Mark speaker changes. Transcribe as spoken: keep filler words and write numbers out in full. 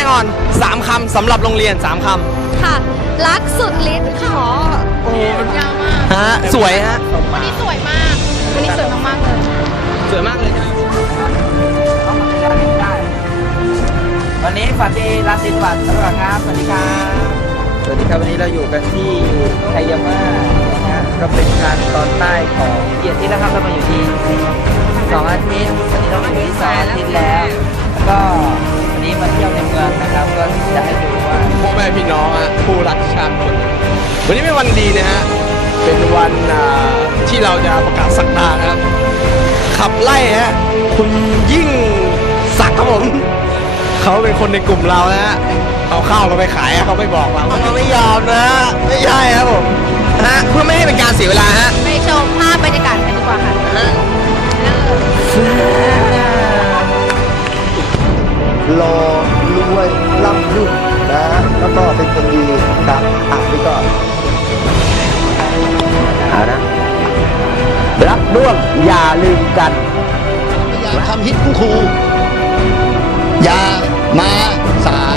Speaker 1: นอนสามคำสำหรับโรงเรียนสามคำ
Speaker 2: ค่ะรักสุดฤทธิ์ค่ะ
Speaker 1: โอ้โห
Speaker 2: ยาวมาก
Speaker 1: ฮะสวยฮะ
Speaker 2: วันนี้สวยมากวันนี้สวยมากๆเลย
Speaker 1: สวยมากเลย
Speaker 3: วันนี้ฝันดีราตรีสวัสดิ์สวัสดีครับสวัสดีครับสวัสดีครับวันนี้เราอยู่กันที่ไทยาม่านะฮะก็เป็นทางตอนใต้ของเกียรตินะครับเรามาอยู่ที่สองอาทิตย์วันนี้เราอยู่ที่สองอาทิตย์แล้วแล้วก็วันนี้มาเที่ยวในเมืองนะครับก็จะให้ดูว่า
Speaker 1: พ่อแม่พี่น้องฮะผู้รักชาติคนวันนี้เป็นวันดีนะฮะเป็นวันอ่าที่เราจะประกาศศักดานะครับขับไล่ฮะคุณยิ่งศักดิ์ครับผมเขาเป็นคนในกลุ่มเรานะฮะเอาข้าวเราไปขายเขาไม่บอกเราเราไม่ยอมนะไม่ใช่ครับผมฮะเพื่อไม่ให้เป็นการเสียเวลาฮะ
Speaker 2: ไปชมภาพบรรยากาศกันดีกว่าค่ะ
Speaker 1: ฮะ
Speaker 4: รอรวยร่ำรุ่งนะแล้วก็เป็นคนดีครับอ่ะนี่ก็เอานะรักด้วงอย่าลืมกันอย่าทำฮิตคู่ครูอย่ามาสาย